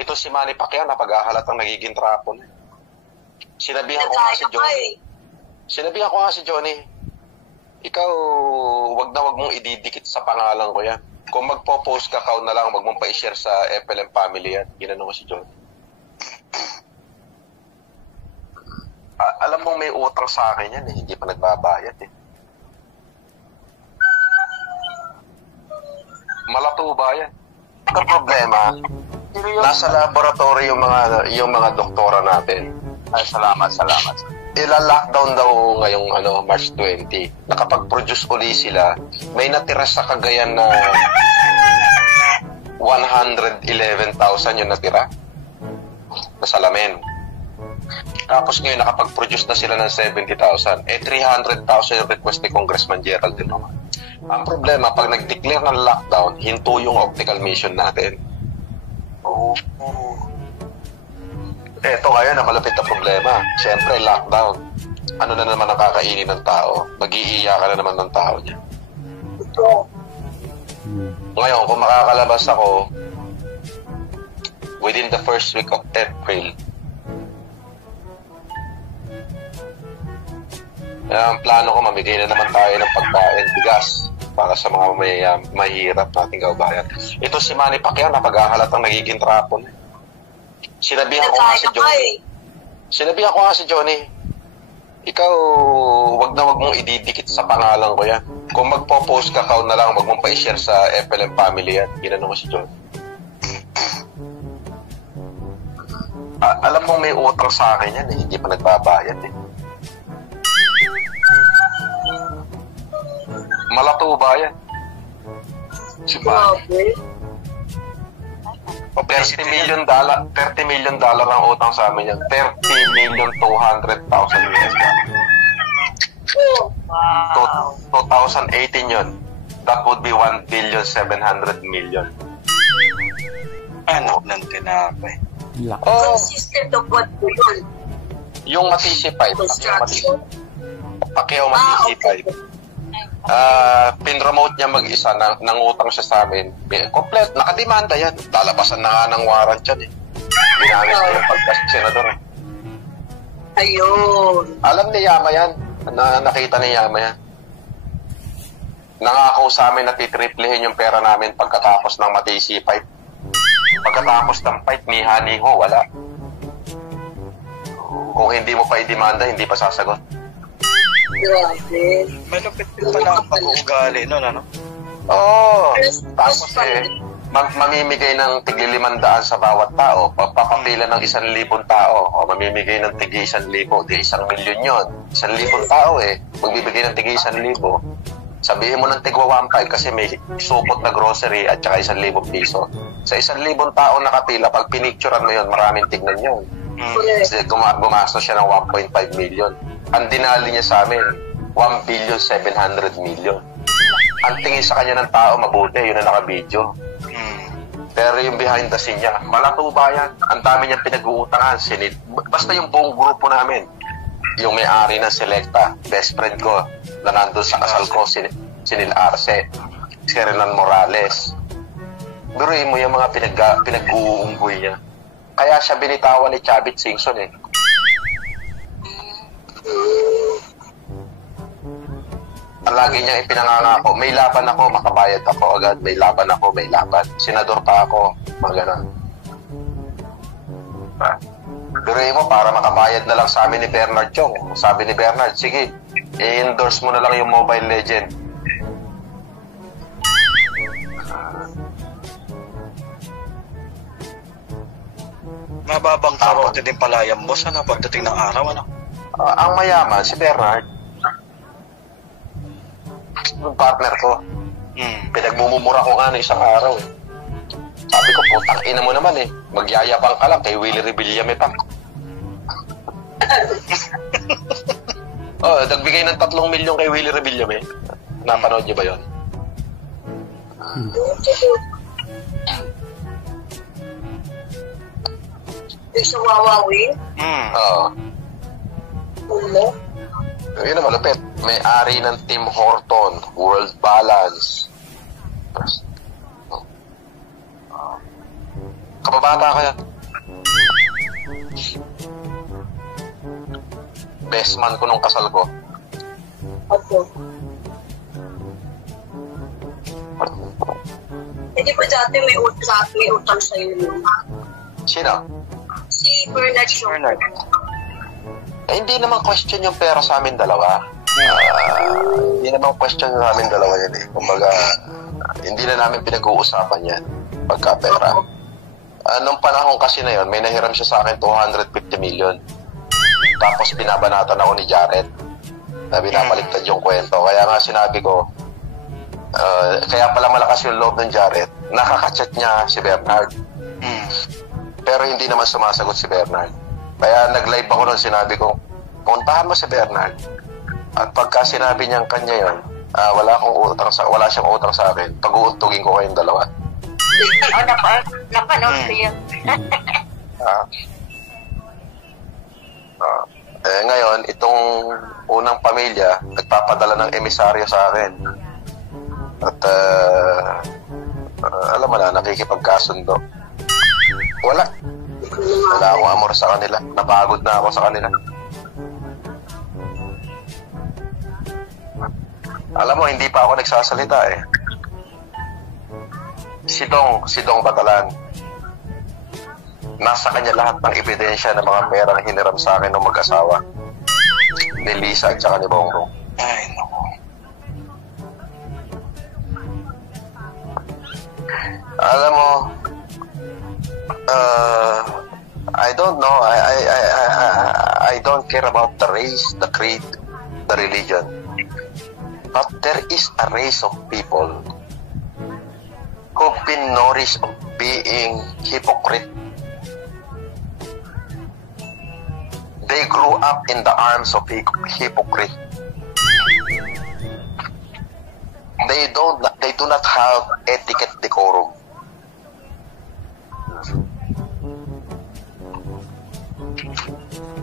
Ito si Manny Pacquiao, napag-ahalatang nagiging trapo na. Sinabihan ko nga si Johnny, ikaw, wag mong ididikit sa pangalan ko yan. Kung magpo-post ka na lang, wag mong pa-share sa FLM family yan. Ginano ko si Johnny. Alam mong may utang sa akin yan, hindi pa nagbabayad eh. Malato ba yan? Ang problema, nasa laboratory yung mga doktora natin. Ay, salamat. Ila-lockdown daw ngayong March 20. Nakapag-produce uli sila. May natira sa Cagayan na 111,000 yung natira na salamin. Tapos ngayon nakapag-produce na sila ng 70,000. 300,000 yung request ni Congressman Gerald din naman. Ang problema, pag nag-declare ng lockdown, hinto yung optical mission natin. Eto ngayon ang malapit na problema. Siyempre, lockdown. Ano na naman ang kakainin ng tao? Mag-iiyakan na naman ng tao niya. Ngayon, kung makakalabas ako within the first week of April, ang plano ko, mamigay na naman tayo ng pagkain, bigas, para sa mga mahirap nating kababayan. Ito si Manny Pacquiao, napag-ahalatang nagiging trapo na. Sinabihan ko nga si Johnny, ikaw, wag mong ididikit sa pangalan ko yan. Kung magpo-post ka na lang, wag mong pa-share sa FLM family yan. Ginano ko si Johnny. Alam mong may utang sa akin yan, hindi pa nagbabayad eh. Malato ba yan? Si Manny. $30 million ang utang sa amin yan. 30,200,000 US. Wow. 2018 yun. That would be 1,700,000,000. Ano ng tinapay? Consistent of what po yun? Yung Matisi 5. Pacquiao Matisi 5. Pinromote niya mag-isa, nangutang siya sa amin. Complete, nakademanda yan. Lalabasan na nga ng warrant yan eh. Ginamit niya yung pagka-senador eh. Ayun. Alam ni Yama yan. Nakita ni Yama yan. Nangako sa amin na titriplehin yung pera namin pagkatapos ng Matisi 5. Pagkatapos ng fight ni Haniho, wala. Kung hindi mo pa i-demanda, hindi pa sasagot. Grabe. Malupit din pala ang pag-uugali nun, ano? Oo. Tapos mamimigay ng tigli-500 sa bawat tao. Papapila ng 1,000 tao. O mamimigay ng tigli 1,000. Di 1,000,000 yun. 1,000 tao eh. Magbibigay ng tigli 1,000. Sabihin mo ng tigwa 1,500 kasi may supot na grocery at saka 1,000 piso. Sa 1,000 tao nakapila, pag pinicturean mo yun, maraming tignan yun. Kasi gumastos siya ng 1.5 million. Ang dinali niya sa amin, 1,700,000,000. Ang tingin sa kanya ng tao, mabuti, yun ang naka-video. Pero yung behind the scene niya, malato ba yan? Ang dami niyang pinag-uutangan. Basta yung buong grupo namin, yung may-ari ng Selecta, best friend ko, na nandun sa kasal ko, si Nil Arce, si Renan Morales. Duruin mo yung mga pinag-uunggoy niya. Kaya siya binitawan ni Chavit Singson eh. Lagi niya ipinangangako, may laban ako, makabayad ako agad, may laban ako, may laban. Senador pa ako, mga ganun. Duruin mo, para makabayad na lang sa amin ni Bernard Chong. Sabi ni Bernard, sige, i-endorse mo na lang yung Mobile Legend. Mababang karote din pala yung boss, ano, pagdating ng araw, ano? Ang mayaman, si Bernard. Yung partner ko. Pinagmumura ko nga na isang araw eh. Sabi ko, putang ina mo naman eh. Magyayabang ka lang kay Willie Rebillame pa. Nagbigay ng 3 milyon kay Willie Rebillame. Napanood niyo ba yun? Sa Wawawi? Oo. Ulo? Yun na malupit. May-ari ng Tim Horton, World Balance. Kababata ka yan. Best man ko nung kasal ko. Opo. Hindi pa dati may utang sa'yo yun. Sino? Si Bernard Shaw. Hindi naman question yung pera sa amin dalawa. Hindi naman question sa amin dalawa yan eh. Kumbaga, hindi na namin pinag-uusapan yan pagka pera. Nung panahon kasi na yon, may nahiram siya sa akin 250 million. Tapos binabanatan ako ni Jared na binabaliktad yung kwento. Kaya nga sinabi ko, kaya pala malakas yung loob ng Jared, nakaka-chat niya si Bernard. Pero hindi naman sumasagot si Bernard. Kaya nag-live ako nun, sinabi ko, puntahan mo si Bernard. At pagka sinabi niyang kanya yun, wala siyang utang sa akin, pag-uuntugin ko kayong dalawa. Napanood ko yun. Ngayon, itong unang pamilya, nagpapadala ng emisaryo sa akin. At alam mo na, nakikipagkasundo. Wala akong amor sa kanila. Napagod na ako sa kanila. Alam mo, hindi pa ako nagsasalita eh. Si Dong Batalan. Nasa kanya lahat ng ebidensya ng mga perang hiniram sa akin ng mag-asawa. Ni Lisa at saka ni Bongbong. Ay, naku. Alam mo, I don't know. I don't care about the race, the creed, the religion. But there is a race of people who've been nourished of being hypocrite. They grew up in the arms of hypocrite. They do not have etiquette, decorum.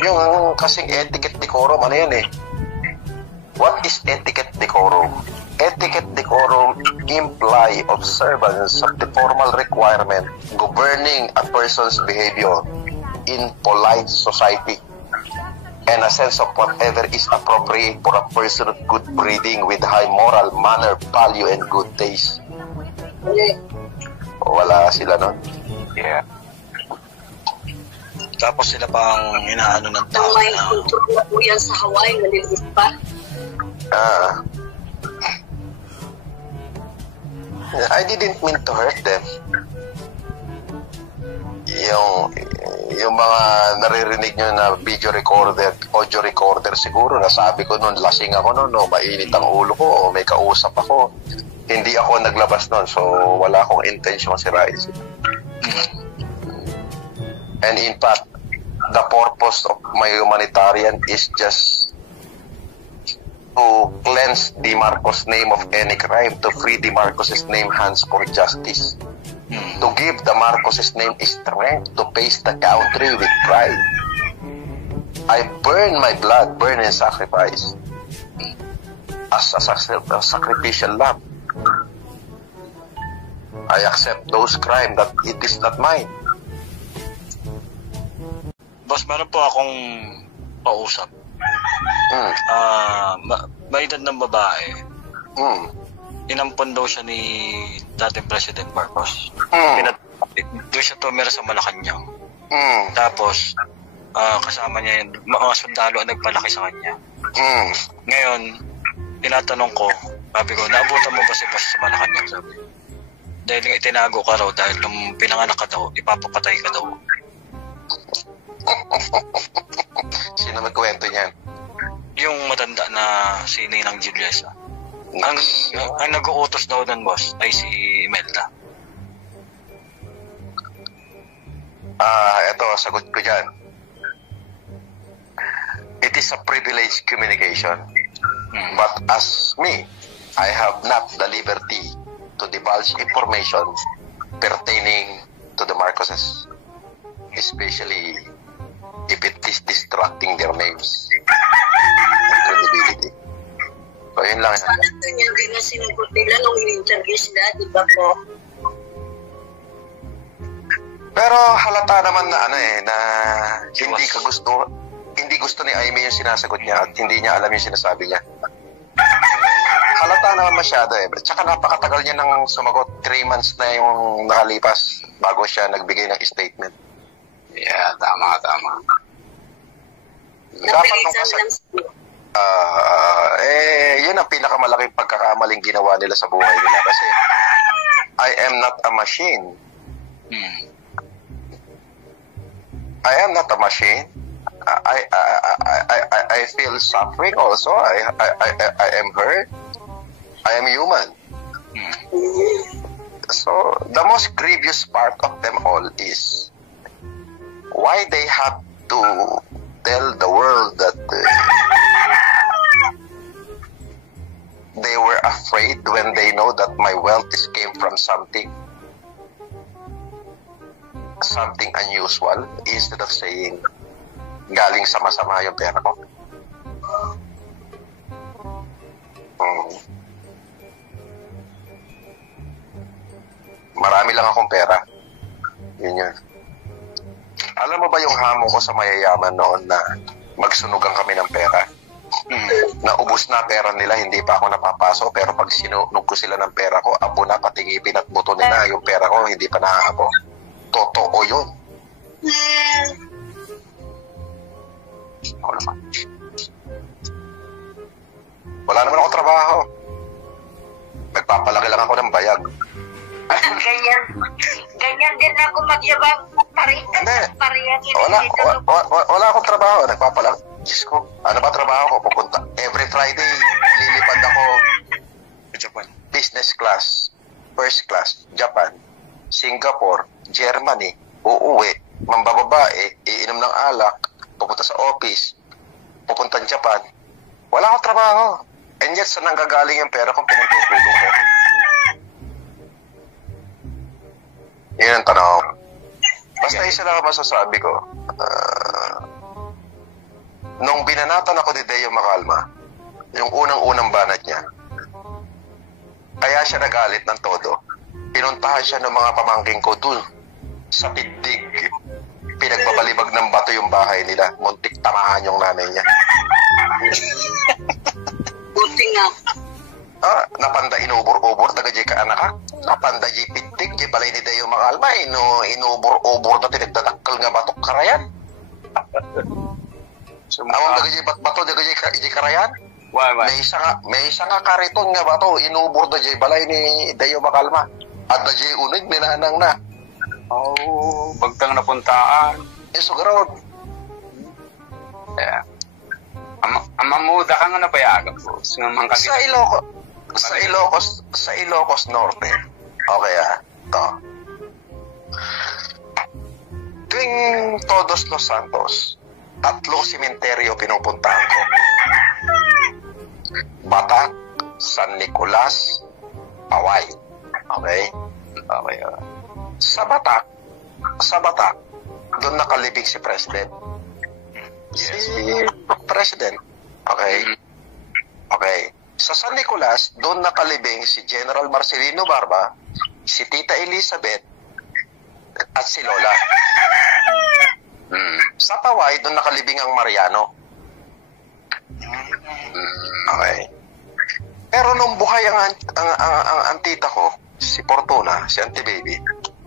Yung kasing etiquette, decorum, ano yan eh? What is etiquette, decorum? Etiquette, decorum imply observance of the formal requirement governing a person's behavior in polite society and a sense of whatever is appropriate for a person of good breeding with high moral, manner, value, and good taste. Wala sila nun. Yeah. Tapos sila pang inaano ng tao May na control na po yan sa Hawaii, maliliit pa. I didn't mean to hurt them. Yung mga naririnig nyo na video recorder, audio recorder, siguro nasabi ko noon, lasing ako noon, no, mainit ang ulo ko, o may kausap ako. Hindi ako naglabas noon, so wala akong intention sirain sila. And in fact, the purpose of my humanitarian is just to cleanse the Marcos name of any crime, to free the Marcos' name hands for justice, to give the Marcos' name strength to face the country with pride. I burn my blood, burn and sacrifice as a sacrificial lamb. I accept those crimes that it is not mine. Boss, meron po akong pausap. May edad ng babae. Inampon daw siya ni dating President Marcos. Doon siya tumira sa Malacanang. Tapos, kasama niya yung mga sundalo ang nagpalaki sa kanya. Ngayon, tinatanong ko, sabi ko, naabutan mo ba si Boss sa Malacanang? Sabi, dahil nga itinago ka raw, dahil nung pinanganak ka daw, ipapapatay ka daw. Sino nagkwento niyan? Yung matanda na si Ninang Juliesa. Ang nag-uutos daw nun, boss, ay si Imelda. Ito, sagot ko dyan. It is a privileged communication. But as me, I have not the liberty to divulge information pertaining to the Marcoses, especially if it is distracting their names and credibility. So, yun lang. Sana ganyan din na sinagot nila nung in-interview sila, di ba po? Pero halata naman na na hindi gusto ni Amy yung sinasagot niya at hindi niya alam yung sinasabi niya. Halata naman masyado Tsaka napakatagal niya nang sumagot. 3 months na yung nakalipas bago siya nagbigay ng statement. Yeah, tama. Dapat nung yun ang pinakamalaking pagkakamaling ginawa nila sa buhay nila kasi I am not a machine. I am not a machine. I feel suffering also. I am hurt. I am human. So the most grievous part of them all is why they have to tell the world that they were afraid when they know that my wealth came from something unusual instead of saying galing sa masama yung pera ko. Marami lang akong pera. Yun. Alam mo ba yung hamon ko sa mayayaman noon na magsunugan kami ng pera? Naubos na pera nila, hindi pa ako napapaso, pero pag sinunog ko sila ng pera ko, abo na, pati ngipin at buto nila, yung pera ko hindi pa naaabo. Totoo yun. Ako naman. Wala naman ako trabaho. Nagpapalaki lang ako ng bayag. Ganyan din ako magyabang. Wala akong trabaho. Nagpapalaki. Diyos ko, ano ba trabaho ko? Pupunta. Every Friday, lilipad ako Japan. Business class, first class, Japan, Singapore, Germany, uuwi, mambababae, iinom ng alak, pupunta sa office, pupunta ng Japan. Wala akong trabaho. And yet, saan nanggagaling yung pera kung pinagtutulong ko? Yun ang tanong. Basta isa lang ang masasabi ko. Nung binanatan ako ni Deo Macalma, yung unang-unang banat niya, kaya siya nagalit ng todo. Pinuntahan siya ng mga pamangking ko dun sa Piddig. Pinagbabalibag ng bato yung bahay nila. Muntik tamahan yung nanay niya. Buti nga. Napanda inubor-ubor taga jay ka anak ka. Napanda jay Piddig, jay balay ni Deo Macalma. Inubor-ubor na tinagdadakkel nga batok karayan. Awang daga jay bato daga jay karayan. May isa nga kariton nga bato. Inubor na jay balay ni Deo Macalma. At na jay unig nilanang na. Bagtang napuntaan. Sugarod. Yeah. Amamuda ka nga napayagan po. Sa Ilocos Norte. Okay to. Tuwing Todos Los Santos, 3 sementeryo pinupuntahan ko. Batak, San Nicolas, Paway. Okay? Sa Batak, doon nakalibing si President. Si President. Okay. Sa San Nicolas, doon nakalibing si General Marcelino Barba, si Tita Elizabeth, at si Lola. Sa Paway, doon nakalibing ang Mariano. Okay. Pero nung buhay ang tita ko, si Fortuna, si Auntie Baby,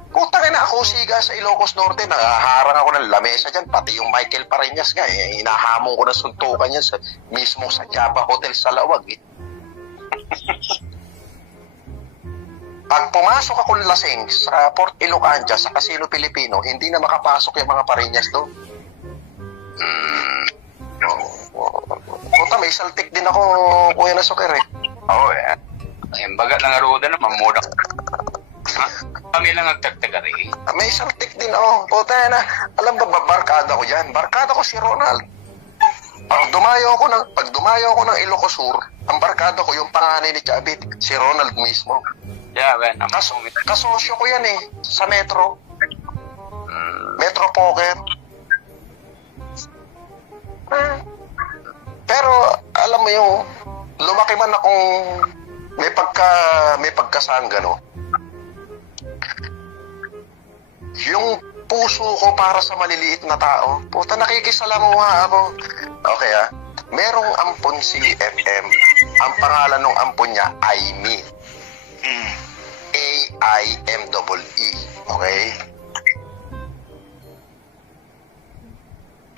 putang ina ako siga sa Ilocos Norte, nakaharang ako ng lamesa dyan, pati yung Michael Pareñas nga, inahamon ko na suntukan yan mismo sa Java Hotel sa Lawag. Pag pumasok ako lasing sa Port Ilocanja, sa Casino Pilipino, hindi na makapasok yung mga Pareñas doon. Puta, may saltik din ako, Kuya Nasuker Yung baga lang aruda na mamuda. Kami lang nagtagtaga rin. May saltik din puta na. Alam ba, barkada ko dyan? Barkada ko si Ronald. Pag dumayo ako ng Ilocos Sur, ang barkada ko yung panganay ni Chabit, si Ronald mismo. Yeah, kasosyo ko yan sa Metro. Metro Pocket. Pero alam mo yung lumaki man akong may pagkasangga, no? Yung puso ko para sa maliliit na tao. Puta, nakikisalamuha ako. Okay merong ampon si FM. Ang pangalan ng ampon niya, Aimee. A-I-M-E-E. Okay?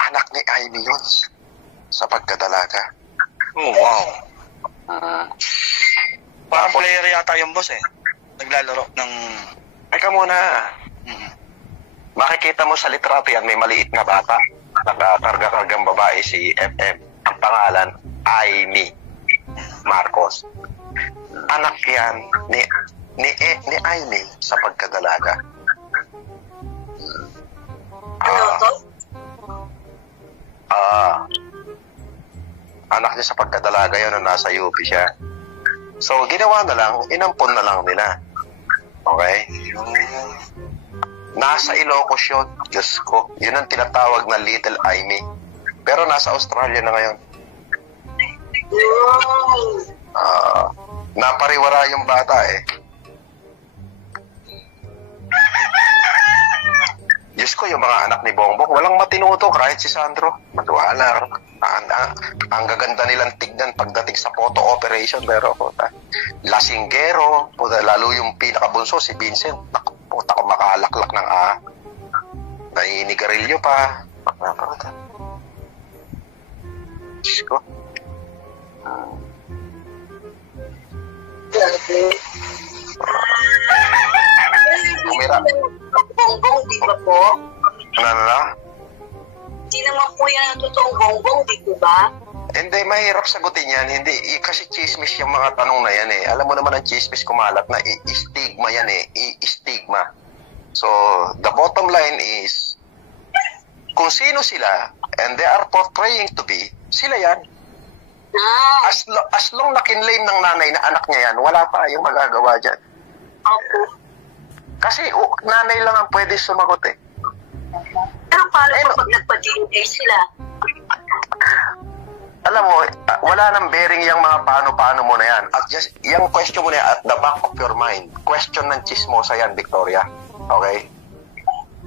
Anak ni Aimee yun sa pagkadalaga. Oh, wow. Parang player yata yung boss naglalaro ng... Teka muna. Makikita mo sa litrato yan, may maliit na bata. Nakakarga-kargang babae si FM. Ang pangalan, Aimee Marcos. Anak yan ni Aimee sa pagkadalaga. Anak niya sa pagkadalaga yun na nasa UP siya. So, ginawa na lang, inampon na lang nila. Okay? Nasa Ilocos yun. Diyos ko. Yun ang tinatawag na Little Aimee. Pero nasa Australia na ngayon. Napariwara yung bata Diyos ko, yung mga anak ni Bongbong, walang matinuto kahit si Sandro. Madwala. Ang gaganda nilang tignan pagdating sa photo operation. Pero, lasinggero, lalo yung pinakabunso, si Vincent. Puta ko makahalaklak ng naninigarilyo pa. Diyos ko. Kumira. Bongbong, di ba po? Ano? Hindi naman po yan ang totoong bongbong, di po ba? Hindi, mahirap sagutin yan. Hindi, kasi chismis yung mga tanong na yan Alam mo naman ang chismis kumalat na stigma yan stigma. So, the bottom line is, kung sino sila, and they are portraying to be, sila yan. As long na kinlaim ng nanay na anak niya yan, wala pa yung magagawa dyan. Opo. Kasi nanay lang ang pwede sumagot Pero paano pag nagpa-DNA sila? Alam mo, wala nang bearing yung mga paano-paano mo na yan. At just, yung question mo na yan, at the back of your mind, question ng chismosa yan, Victoria. Okay?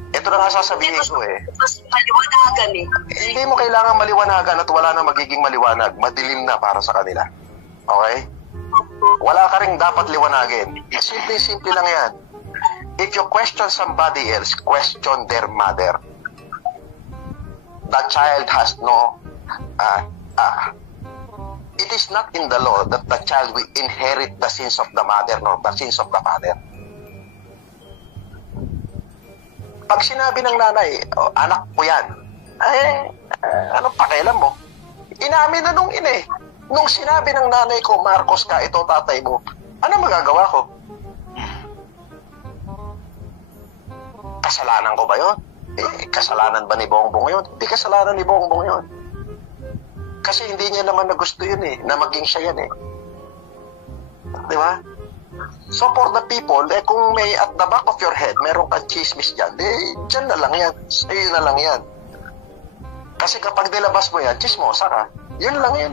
Ito na nga sasabihin ko Mas maliwanagan Hindi mo kailangan maliwanagan at wala na magiging maliwanag. Madilim na para sa kanila. Okay? Wala ka rin dapat liwanagin. Simple lang yan. If you question somebody else, question their mother. The child has no... it is not in the law that the child will inherit the sins of the mother nor the sins of the father. Pag sinabi ng nanay, anak ko yan, anong pakialam mo? Inamin na nung ina Nung sinabi ng nanay ko, Marcos ka, ito tatay mo, ano magagawa ko? Kasalanan ko ba yun? Kasalanan ba ni Bongbong yun? Hindi kasalanan ni Bongbong yun. Kasi hindi niya naman na gusto yun na maging siya yan Di ba? So for the people, kung may at the back of your head, meron kang chismis dyan, dyan na lang yan. Sa'yo na lang yan. Kasi kapag nilabas mo yan, chismosa ka. Yun lang yan